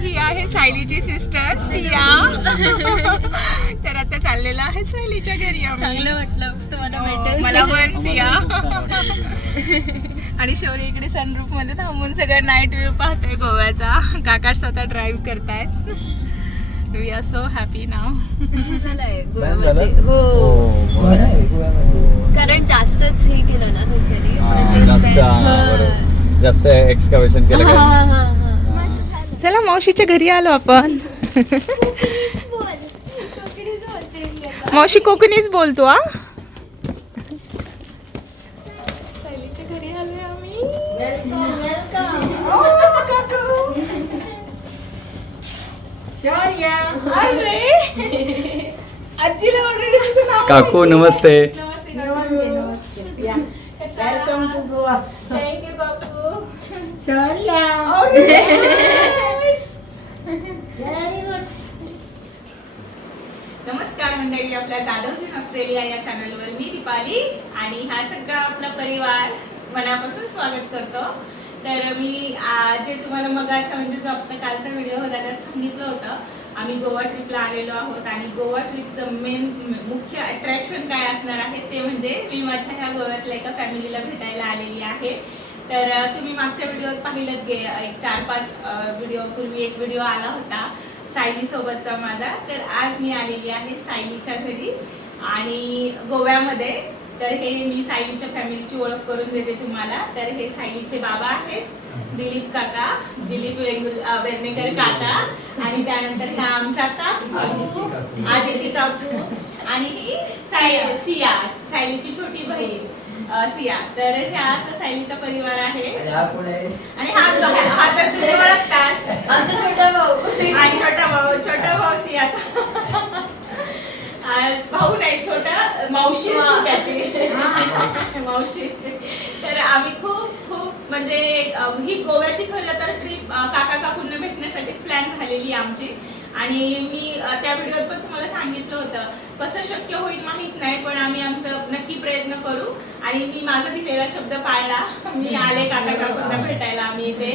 ही आहे सायलीची सिस्टर सिया. तर आता चाललेलं आहे सायलीच्या घरी आम्ही. चांगलं वाटलं. तुम्हाला हो, भेटेल. मला पण सिया. आणि शौर्य इकडे सनरूफमध्ये थांबून सगळं नाईट व्ह्यू पाहतोय गोव्याचा. काका स्वतः ड्राईव्ह करतायत. वी आर सो हॅपी नाव झालं? गोव्यामध्ये. हो. बरं आहे गोव्यामध्ये. कारण जास्तच हे केलं ना हा, म्हणजे जास्त हा, हा. एक्सकवेशन केलं हा, का? हा, हा, हा. चला मावशीच्या घरी आलो आपण. मावशी कोकणीच बोलतो हा? काकू नमस्ते. नमस्ते नमस्ते welcome to Goa thank you Bapu Shaurya. नमस्कार मंडळी आपल्या जाधव इन ऑस्ट्रेलिया या चॅनलवर मी दीपाली आणि हा सगळा आपला परिवार मनापासून स्वागत करतो. तर मी जे तुम्हाला मगाच्या म्हणजे जो आमचा कालचा व्हिडिओ होता त्यात सांगितलं होतं आम्ही गोवा ट्रिपला आलेलो आहोत आणि गोवा ट्रिपचं मेन मुख्य अट्रॅक्शन काय असणार आहे ते म्हणजे मी माझ्या ह्या गोव्यातल्या एका फॅमिलीला भेटायला आलेली आहे. तर तुम्ही मागच्या व्हिडिओत पाहिलंच गे एक चार पाच व्हिडिओ पूर्वी एक व्हिडिओ आला होता सायली सोबतचा माझा. तर आज मी आलेली आहे सायलीच्या घरी आणि गोव्यामध्ये. तर हे मी सायलीच्या फॅमिलीची ओळख करून देते तुम्हाला. तर हे सायलीचे बाबा आहेत दिलीप काका दिलीप वेर्णेकर काका आणि त्यानंतर ह्या आमच्या काकू आदिती काकू. आणि ही साय सिया सायलीची छोटी बहीण. सिया. तर ह्या असं सायलीचा परिवार आहे. आणि हा कोण आहे? आणि हा हा तर तुम्ही ओळखताच. आमचा छोटा भाऊ. आणि छोटा भाऊ छोटा भाऊ सियाचा. आज भाऊ नाही छोटा मावशी असते त्याची मावशी. तर आम्ही खूप खूप म्हणजे ही गोव्याची खरं तर ट्रिप काका काकूंना भेटण्यासाठीच प्लॅन झालेली आमची. आणि मी त्या व्हिडिओत पण तुम्हाला सांगितलं होतं. कसं शक्य होईल माहीत नाही पण आम्ही आमचं नक्की प्रयत्न करू. आणि मी माझा दिलेला शब्द पाळला मी आले काका काकूंना भेटायला आम्ही इथे.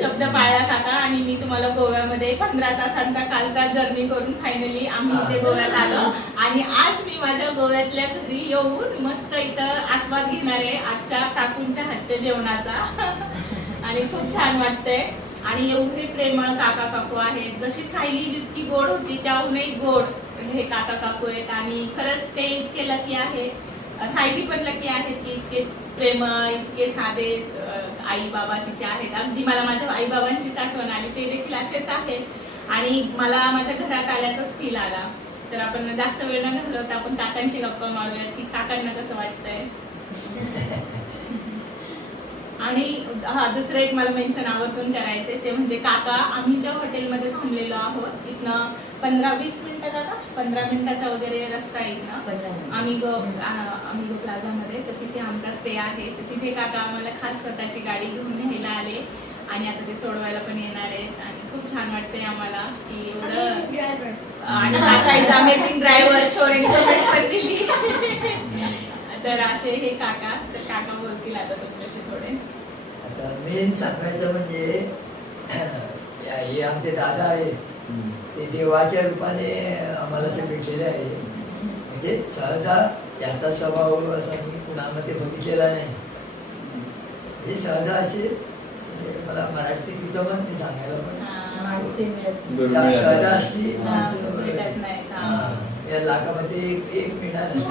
शब्द पाळला काका आणि मी तुम्हाला गोव्यामध्ये पंधरा तासांचा कालचा जर्नी करून फायनली आम्ही इथे गोव्यात आलो. आणि आज मी माझ्या गोव्यातल्या घरी येऊन मस्त इथं आस्वाद घेणार आहे आजच्या काकूंच्या हातच्या जेवणाचा. आणि खूप छान वाटतंय. आणि एवढे प्रेमळ काका काकू आहेत. जशी सायली जितकी गोड होती त्याहूनही गोड. हे काका काकू आहेत आणि खरंच ते इतके लकी आहेत. सायली पण लकी आहेत की इतके प्रेम इतके साधे आई बाबा तिचे आहेत. अगदी मला माझ्या आई बाबांचीच आठवण आली ते देखील असेच आहेत. आणि मला माझ्या घरात आल्याचाच फील आला. तर आपण जास्त वेळ न घालवता आपण काकांची गप्पा मारूयात की काकांना कसं वाटतंय. आणि हा दुसरं एक मला मेन्शन आवर्जून करायचंय ते म्हणजे काका आम्ही ज्या हॉटेलमध्ये थांबलेलो आहोत इथनं पंधरा वीस मिनिटं काका पंधरा मिनिटाचा वगैरे रस्ता आहे इथनं आम्ही गो आम्ही गो प्लाझामध्ये. तर तिथे आमचा स्टे आहे. तर तिथे काका आम्हाला खास स्वतःची गाडी घेऊन न्यायला आले. आणि आता ते सोडवायला पण येणार आहेत. आणि खूप छान वाटतंय आम्हाला की एवढं आणि काका इज अमेझिंग ड्रायव्हर शोरेने कमेंट पण दिली. तर असे हे काका. तर काका बोलतील आता तुमच्याशी थोडे. आता मेन सांगायचं म्हणजे हे आमचे दादा आहे ते देवाच्या रूपाने आम्हाला भेटलेले आहे. म्हणजे सहजा याचा स्वभाव असा मी कुणामध्ये बघितलेला नाही. म्हणजे सहजा असे म्हणजे मला मराठीत तिथं पण मी सांगायला पण. सहजा माणसं. हा, या लाखामध्ये एक एक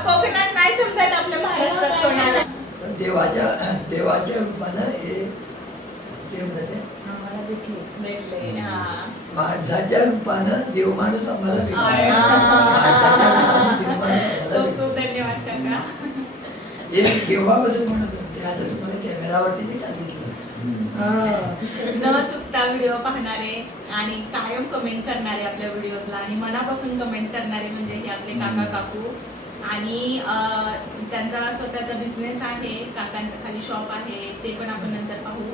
कोकणात नाही समजत आपल्या महाराष्ट्रात देवाच्या देवाच्या रूपानं हे ते. म्हणते आम्हाला भेटली. भेटले. हा. माणसाच्या रूपानं देव माणूस आम्हाला भेटला. आहे. माणसाच्या रूपानं देव माणूस आम्हाला खूप खूप भेटला. धन्यवाद काका. हे केव्हापासून म्हणत होते आता तुम्हाला कॅमेरावरती मी सांगितलं. न चुकता व्हिडिओ पाहणारे आणि कायम कमेंट करणारे आपल्या व्हिडिओजला आणि मनापासून कमेंट करणारे म्हणजे हे आपले काका काकू. आणि अं, त्यांचा स्वतःचा बिझनेस आहे काकांचं खाली शॉप आहे ते पण आपण नंतर पाहू.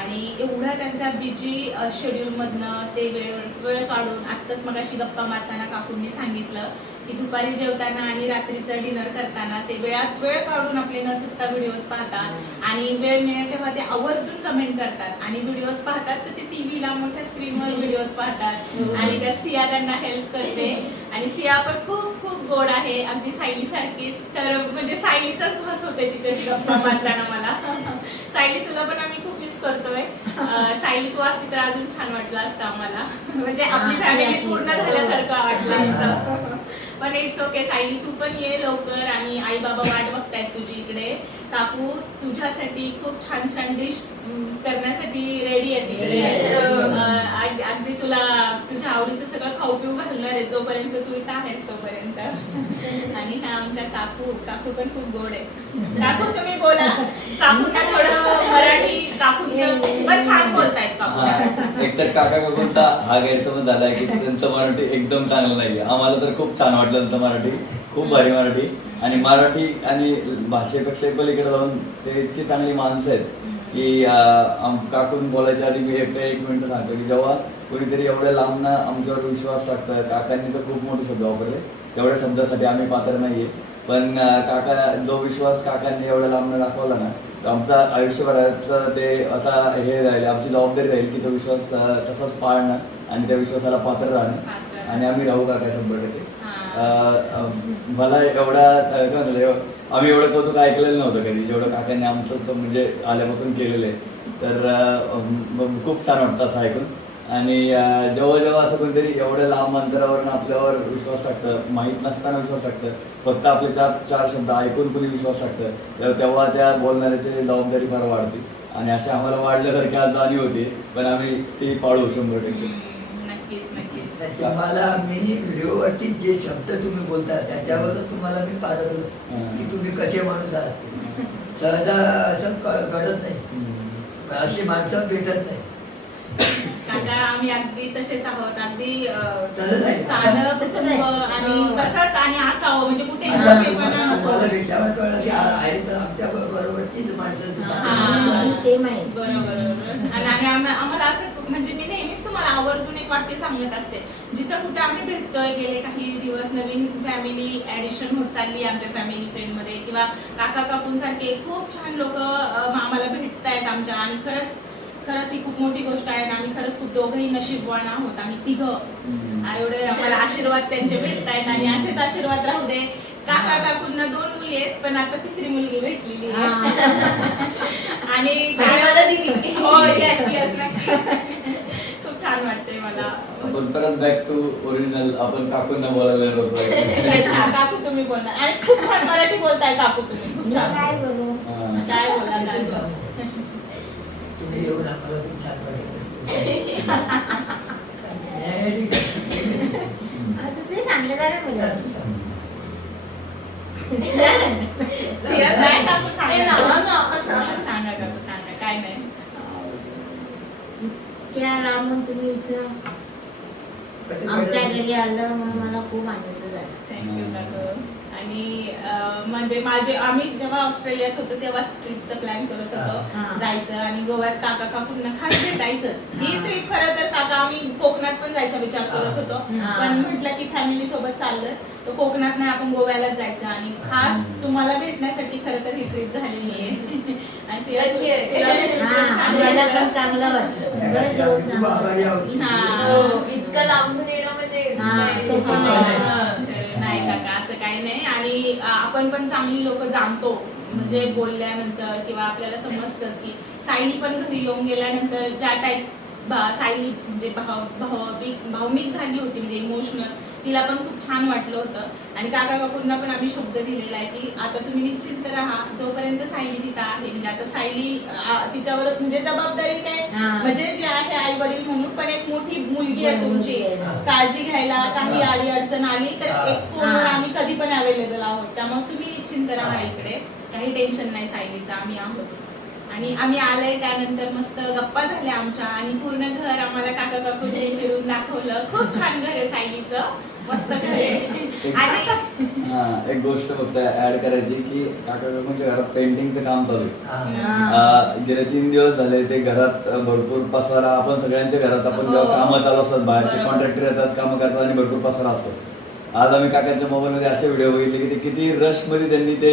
आणि एवढा त्यांचा बिजी शेड्यूलमधनं ते वेळ वेळ काढून आत्ताच मगाशी गप्पा मारताना काकूंनी सांगितलं की दुपारी जेवताना आणि रात्रीचं डिनर करताना ते वेळात वेळ काढून आपले न चुकता व्हिडिओज पाहतात. आणि वेळ मिळेल तेव्हा ते आवर्जून कमेंट करतात. आणि व्हिडिओज पाहतात तर ते टीव्हीला मोठ्या स्क्रीनवर व्हिडिओज पाहतात. आणि त्या सिया त्यांना हेल्प करते. आणि सिया पण खूप खूप गोड आहे अगदी सायली सारखीच तर म्हणजे सायलीचाच भास होते तिच्याशी गप्पा मारताना मला. सायली तुला पण आम्ही खूप मिस करतोय. सायली तू असती तर अजून छान वाटलं असतं आम्हाला. म्हणजे आपली हा, फॅमिली पूर्ण तर. झाल्यासारखं वाटलं असतं. पण इट्स ओके सायली तू पण ये लवकर आणि आई बाबा वाट बघतायत तुझी इकडे. काकू तुझ्यासाठी खूप छान छान डिश करण्यासाठी रेडी आहे तिकडे. अग- अगदी तुला तुझ्या आवडीचं सगळं खाऊ पिऊ घालणार आहे जोपर्यंत तू इथं आहेस तोपर्यंत. आणि ह्या आमच्या काकू काकू पण खूप गोड आहे. काकू तुम्ही बोला. काकूंना थोडं मराठी काकूचं पण छान बोलतायत काकू. हा, एकतर काका काकूंचा हा गैरसमज झालाय की त्यांचं मराठी एकदम चांगलं नाहीये. आम्हाला तर खूप छान वाटलं त्यांचं मराठी. खूप भारी मराठी. आणि मराठी आणि भाषेपेक्षा पलीकडे जाऊन ते इतकी चांगली माणसं आहेत की आम- काकून बोलायच्या आधी मी एकटा एक मिनिट सांगतो की जेव्हा कोणीतरी एवढ्या लांबनं आमच्यावर विश्वास टाकतात काकांनी तर खूप मोठे शब्द वापरले तेवढ्या शब्दासाठी आम्ही पात्र नाहीये. पण काका जो विश्वास काकांनी एवढ्या लांबनं दाखवला ना तर आमचा आयुष्यभराचं ते आता हे राहील आमची जबाबदारी राहील की तो विश्वास तसाच पाळणं आणि त्या विश्वासाला पात्र राहणं. आणि आम्ही राहू काका शंभर टक्के? मला एवढा आम्ही एवढं कौतुक ऐकलेलं नव्हतं कधी. जेवढं काकांनी आमचं तो म्हणजे आल्यापासून केलेलं आहे. तर खूप छान वाटतं असं ऐकून. आणि जेव्हा जेव्हा असं कोणतरी एवढ्या लांब अंतरावर आपल्यावर विश्वास टाकतं. माहीत नसताना विश्वास टाकतं. फक्त आपले चार चार शब्द ऐकून कोणी विश्वास टाकतं. तेव्हा- तेव्हा त्या बोलणाऱ्याची जबाबदारी फार वाढते. आणि अशा आम्हाला वाढल्यासारखी आज जाणीव होती. पण आम्ही ती पाळू शंभर टक्के. नाही, तुम्हाला मी व्हिडिओवरती जे शब्द तुम्ही बोलता त्याच्यावर तुम्हाला मी हं. की तुम्ही कसे माणूस आहात सहजा असं क- घडत नाही. अशी माणसं भेटत नाही काका आम्ही अगदी तसेच आहोत अगदी. साधं कुटुंब. आणि हो. तसंच आणि असावं म्हणजे कुठे भेटल्यावर कळलं की आ- आहे तर आमच्या बरोबरचीच हा. साधन सेम आहे बरोबर. आणि आणि आम्हा- आम्हाला असं म्हणजे मी एक वाक्य सांगत असते. जिथं कुठे आम्ही भेटतोय गेले काही दिवस नवीन फॅमिली ऍडिशन होत चालली आमच्या फॅमिली फ्रेंडमध्ये किंवा काका काकूंसारखे खूप छान लोक आम्हाला भेटतायत आमच्या. आणि खरंच खरंच ही खूप मोठी गोष्ट आहे आणि आम्ही खरंच खूप दोघंही नशीबवान आहोत. आम्ही तिघं. एवढे आम्हाला आशीर्वाद त्यांचे भेटतायत आणि असेच आशीर्वाद राहू दे. काका काकूंना दोन मुली आहेत पण आता तिसरी मुलगी भेटलेली आहे. आणि म्हणजे. हो येस येस नक्की. खूप छान वाटते मला. आपण परत बॅक टू ओरिजिनल आपण काकूंना बोलायला होतो. काकू तुम्ही बोलणार आणि खूप छान मराठी बोलताय काकू तुम्ही. खूप मी छान. काय बोलू? काय बोला काय. तुम्ही येऊन आम्हाला खूप छान वाटत नाही, आता ते सांगलं जरा मला. सांगा? ना. सांगा काकू सांगा. काय नाही. इतक्या लांबून तुम्ही इथं आमच्या? घरी आलं म्हणून मला खूप आनंद झाला थँक्यू आणि म्हणजे माझे आम्ही जेव्हा ऑस्ट्रेलियात होतो तेव्हाच ट्रिपचं प्लॅन करत. होतो जायचं आणि गोव्यात काका काकूंना खास भेटायचंच. ही. ट्रिप खरं तर काका आम्ही कोकणात पण जायचा विचार करत होतो. पण म्हटलं की फॅमिली सोबत चाललं तर कोकणात नाही आपण गोव्यालाच जायचं आणि खास तुम्हाला भेटण्यासाठी खरं तर ही ट्रिप झालेली आहे. हा. चांगलं वाटलं. इतकं लांबून येणं म्हणजे हा, नाही. सोपं नाही. हा, तर नाही काका असं काही नाही आणि आपण पण चांगली लोक जाणतो म्हणजे बोलल्यानंतर किंवा आपल्याला समजतं की सायली पण घरी येऊन गेल्यानंतर ज्या टाईप सायली म्हणजे भाव भावनिक झाली होती म्हणजे इमोशनल तिला पण खूप छान वाटलं होतं आणि काका काकूंना पण आम्ही शब्द दिलेला आहे की आता तुम्ही निश्चिंत राहा जोपर्यंत सायली तिथं आहे म्हणजे आता सायली तिच्यावर म्हणजे जबाबदारी काय. म्हणजे जे आहे आई वडील म्हणून पण एक मोठी मुलगी आहे तुमची. काळजी घ्यायला काही. अडी अडचण आली तर. एक फोनवर हा. आम्ही अवेलेबल आहोत त्यामुळे तुम्ही निश्चिंत राहा हा. इकडे काही टेन्शन नाही सायलीचं आम्ही आहोत आणि आम्ही आलोय त्यानंतर मस्त गप्पा झाल्या आमच्या आणि पूर्ण घर आम्हाला काका काकूने फिरून दाखवलं खूप छान घर आहे सायलीचं मस्त घर आहे आणि हा एक गोष्ट फक्त ऍड करायची की काका काकूंच्या घरात पेंटिंगचं काम चालू आहे. अं, गेले तीन दिवस झाले ते घरात भरपूर पसारा आपण सगळ्यांच्या घरात आपण जेव्हा हो. कामं चालू असतात बाहेरचे बरोबर. कॉन्ट्रॅक्टर येतात कामं करतात आणि भरपूर पसारा असतो आज आम्ही काकांच्या मोबाईल मध्ये असे व्हिडिओ बघितले की ते किती रशमध्ये त्यांनी ते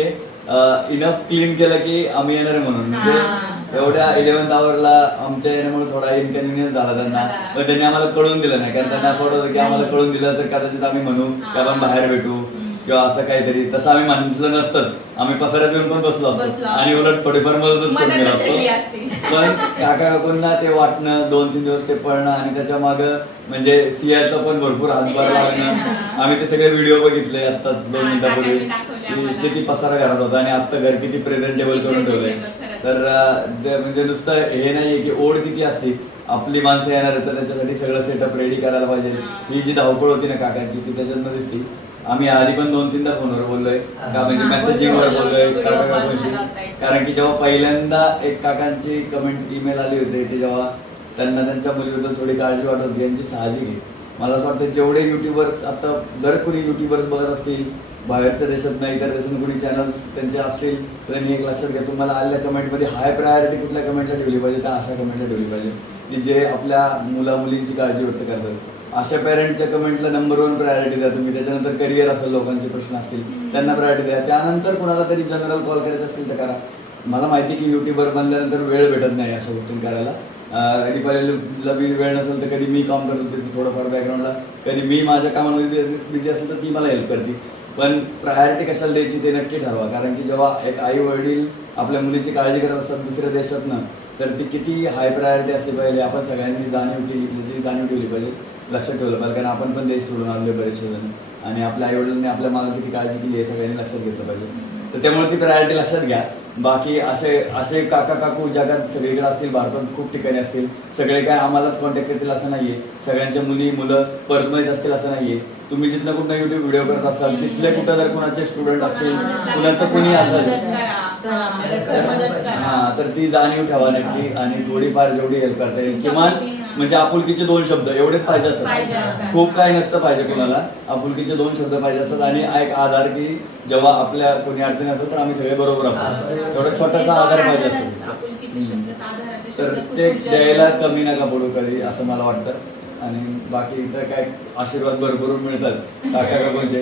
इनफ क्लीन केलं की आम्ही येणार आहे म्हणून. म्हणजे एवढ्या इलेव्हन्थ आवरला आमच्या येण्यामुळे थोडा इनकन्व्हिनियन्स झाला त्यांना. पण त्यांनी आम्हाला कळून दिलं नाही. कारण त्यांना असं वाटत होतं की आम्हाला कळून दिलं तर कदाचित आम्ही म्हणू की आपण बाहेर भेटू. किंवा असं काहीतरी. तसं आम्ही म्हटलं नसतंच. आम्ही पसाऱ्यात येऊन पण बसलो बसलो असतो. असतो. आणि उलट थोडीफार मदतच करून गेलो केली असतो. असती. पण काका काकूंना ते वाटणं दोन तीन दिवस ते पळणं आणि त्याच्या माग म्हणजे सियाचा पण भरपूर हातभार लागणं आम्ही ते सगळे व्हिडिओ बघितले आता दोन हा, मिनिटापूर्वी. काकांनी दाखवले की आम्हाला. किती पसारा घरात होता आणि आता घर किती प्रेझेंटेबल करून ठेवलंय. Presentable, खरंच. तर अं, ते म्हणजे नुसतं हे नाहीये की ओढ किती असते. आपली माणसं येणार आहेत तर त्याच्यासाठी सगळं सेटअप रेडी करायला पाहिजे. हा. ही जी धावपळ होती ना काकांची ती त्याच्यात दिसती आम्ही आधी पण दोन तीनदा फोनवर बोललोय. का म्हणजे हा, मेसेजिंग वर बोललो, बोललोय काका काकांशी. होता. कारण की जेव्हा पहिल्यांदा एक काकांची कमेंट ईमेल आली होती ते जेव्हा त्यांना त्यांच्या मुलीबद्दल थोडी काळजी वाटत होती यांची साहजिक आहे. मला असं वाटतं जेवढे युट्यूबर्स आता जर कोणी युट्यूबर्स बघत असतील बाहेरच्या देशात नाही इतर देशातून कोणी चॅनल्स त्यांचे असतील तर त्यांनी एक लक्षात घ्या तुम्हाला आलेल्या कमेंटमध्ये हाय प्रायोरिटी कुठल्या कमेंटला ठेवली पाहिजे त्या अशा कमेंटला ठेवली पाहिजे की जे आपल्या मुला मुलींची काळजी व्यक्त करतात. अशा पेरेंटच्या कमेंटला नंबर वन प्रायोरिटी द्या तुम्ही. त्याच्यानंतर करिअर असेल लोकांचे प्रश्न असतील त्यांना प्रायोरिटी द्या. त्यानंतर कोणाला तरी जनरल कॉल करायचं असेल तर करा. मला माहिती आहे की युट्यूबर बनल्यानंतर वेळ भेटत नाही अशा गोष्टी करायला. कधी पहिल्याला बी वेळ नसेल तर कधी मी काम करत होते थोडंफार बॅकग्राऊंडला कधी मी माझ्या कामामध्ये बिझी असेल तर ती मला हेल्प करते. पण प्रायोरिटी कशाला द्यायची ते नक्की ठरवा. कारण की जेव्हा एक आई वडील आपल्या मुलीची काळजी करत असतात दुसऱ्या देशातनं तर ती किती हाय प्रायोरिटी असली पाहिजे. आपण सगळ्यांनी जाणीव केली जाणीव ठेवली पाहिजे. लक्षात ठेवलं. पाहिजे कारण आपण पण देश सोडून आले बरेचसे जण. आणि आपल्या आई वडिलांनी आपल्या मागे किती काळजी केली हे सगळ्यांनी लक्षात घेतलं पाहिजे. तर त्यामुळे ती प्रायोरिटी लक्षात घ्या. बाकी असे असे काका काकू जगात सगळीकडे असतील भारतात खूप ठिकाणी असतील. सगळे काय आम्हालाच कॉन्टॅक्ट करतील असं नाहीये. सगळ्यांच्या मुली मुलं परमनंट असतील असं नाहीये. तुम्ही जिथनं कुठं युट्यूब व्हिडिओ करत असाल तिथले कुठं जर कुणाचे स्टुडंट असतील कुणाचं कोणी असेल हा तर ती जाणीव ठेवा नक्की. आणि थोडीफार जेवढी हेल्प करता येईल. किमान म्हणजे आपुलकीचे दोन शब्द एवढेच पाहिजे असतात. असतात. खूप काय नसतं पाहिजे कुणाला. आपुलकीचे दोन शब्द पाहिजे असतात आणि एक आधार की जेव्हा आपल्या कोणी अडचणी असेल तर आम्ही सगळे बरोबर असतो. थोडा छोटासा आधार पाहिजे असतो. तर ते द्यायला कमी नका पडू कधी असं मला वाटतं. आणि बाकी तर काय आशीर्वाद भरभरून मिळतात. काका काकूंचे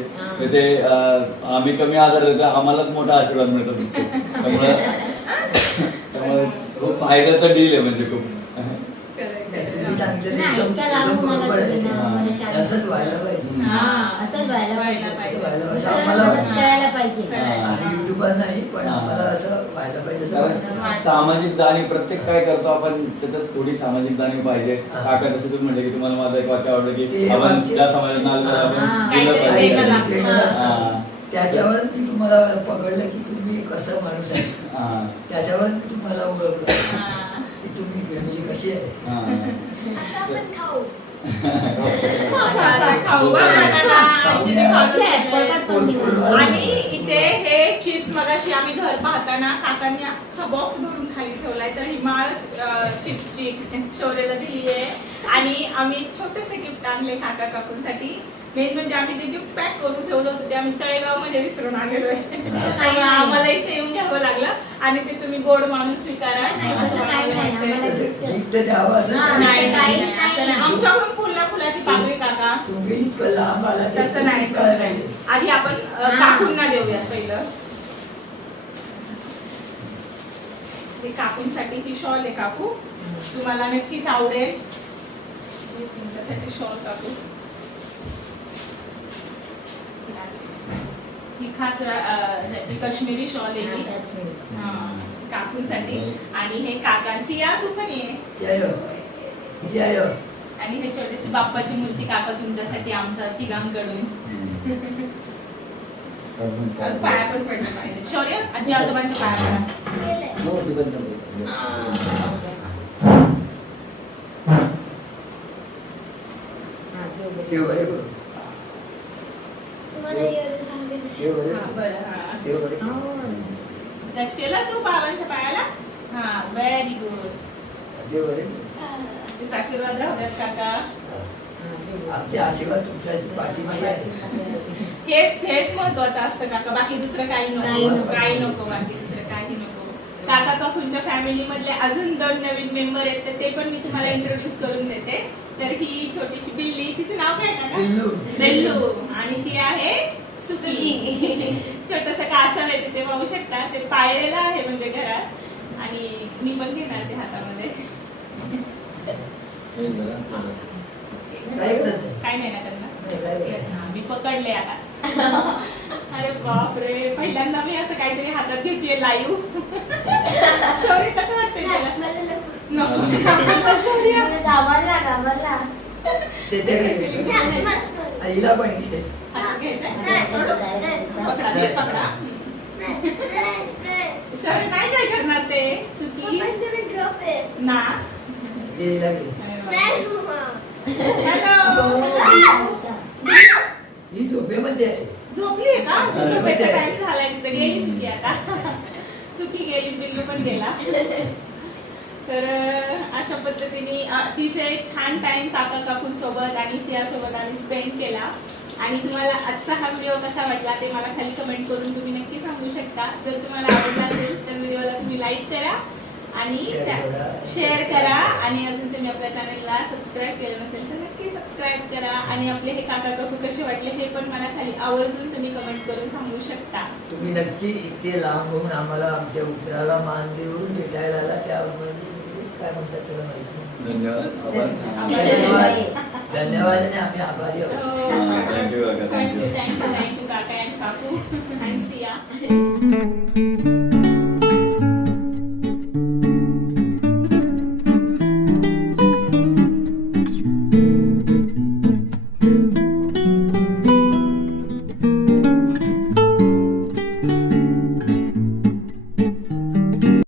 ते आम्ही कमी आधार देतो आम्हालाच मोठा आशीर्वाद मिळतात तिथे. त्यामुळे त्यामुळे खूप फायद्याचा डील आहे म्हणजे खूप. सांगितलं नाही, एकदम बरोबर आहे असंच व्हायला पाहिजे हा, असंच व्हायला व्हायला पाहिजे. व्हायला आम्हाला हा. आम्ही युट्यूबर नाही पण. आम्हाला असं व्हायला पाहिजे असं कारण सामाजिक जाणीव प्रत्येक काय करतो आपण त्याच्यात थोडी सामाजिक जाणीव पाहिजे हा. काका जसं तुम्ही म्हणले की तुम्हाला माझं एक वाक्य आवडलं की ते आपण वाक्य- ज्या समाजात आलो तर आपण. दिलं काहीतरी पाहिजे. लागतं. हा. त्याच्यावर मी तुम्हाला पकडलं की तुम्ही कसं माणूस आहे हा. त्याच्यावर मी तुम्हाला ओळखलं हा. की तुम्ही फॅमिली कशी आहे हा. आपण खाऊ खाऊ आणि इथे हे चिप्स मगाशी आम्ही घर पाहताना काकांनी अख्खा बॉक्स भरून खाली ठेवलाय तर ही माळच चिप्सची शौर्याला दिली आहे आणि आम्ही छोटेसे गिफ्ट आणले काका काकूंसाठी मेन म्हणजे आम्ही जे गिफ्ट पॅक करून ठेवलं होतं ते आम्ही तळेगावमध्ये विसरून आलेलो आहे त्यामुळे आम्हाला इथे येऊन घ्यावं लागलं आणि ते तुम्ही गोड माणूस स्वीकारा नाही, असं तसं काही मला नाही. वाटतंय. आम्हाला तसं गिफ्ट द्यावं असं काही नाही नाही. नाही नाही, असं नाही. आमच्याकडून फुलला फुलाची पाकळी काका तुम्ही ते तसं नाही आधी आपण अ, हा. काकूंना देऊया पहिलं हे काकूंसाठी ही शॉल आहे काकू तुम्हाला नक्कीच आवडेल हे तुमच्यासाठी शॉल काकू ही खास अ, ह्याची काश्मीरी शॉल आहे ही. हा, काकूंसाठी आणि हे काका सिया तू पण ये. सियायो. सियायो. आणि हे छोटीशी बाप्पाची मूर्ती काका तुमच्यासाठी आमच्या तिघांकडून. पाया पण पडलं पाहिजे शौर्य आजी आजोबांच्या पाया पडा. हो, करू. टच केला तू बाबांच्या पायाला? हा व्हेरी गुड देव. असेच आशीर्वाद राहू द्यात काका आमचे आशीर्वाद तुमच्या पाठीमागे आहे हेच हेच महत्वाचं असतं काका. बाकी दुसरं काही नको. काही नको बाकी दुसरं काही नको. काका काकूंच्या फॅमिली मधले अजून दोन नवीन मेंबर आहेत तर ते पण मी तुम्हाला इंट्रोड्यूस करून देते. तर ही छोटीशी बिल्ली तिचं नाव काय का बिल्लू. बिल्लू. आणि ती आहे सुकी छोटस कासव आहे तिथे पाहू शकता ते पाळलेलं आहे म्हणजे घरात. आणि मी पण घेणार ते हातामध्ये. काय करत नाही काय नाही ना त्यांना मी पकडले आता. अरे बापरे. पहिल्यांदा मी असं काहीतरी हातात घेते लाईव्ह शौर्य कसं वाटतंय नको. आईला पण शौर्य नाही काय करणार ते सुकी ना घे ही झोपेमध्ये आहे झोपली आहे का झोपेचा टाइम झालाय तिचं गेली सुकी आता सुकी गेली बिल्लू पण गेला तर अशा पद्धतीने अतिशय छान टाइम काका काकूंसोबत आणि सिया सोबत आम्ही स्पेंड केला. आणि तुम्हाला आजचा हा व्हिडिओ कसा वाटला ते मला खाली कमेंट करून तुम्ही नक्की सांगू शकता. जर तुम्हाला आवडला असेल तर व्हिडिओला तुम्ही लाईक करा आणि. शेअर करा. आणि अजून तुम्ही आपल्या चॅनलला सबस्क्राईब केलं नसेल तर नक्की सबस्क्राईब करा. आणि आपले हे काका काकू कसे वाटले हे पण मला खाली आवर्जून तुम्ही कमेंट करून सांगू शकता. तुम्ही नक्की इतके लांब होऊन आम्हाला आमच्या उत्तराला मान देऊन भेटायला आला. म्हणजे काय म्हणतात त्याला माहीत धन्यवाद. आभार. धन्यवाद आम्ही आभारी आहोत. Thank you काका, thank thank you you. Thank you thank you काका अँड काकू. अँड सिया.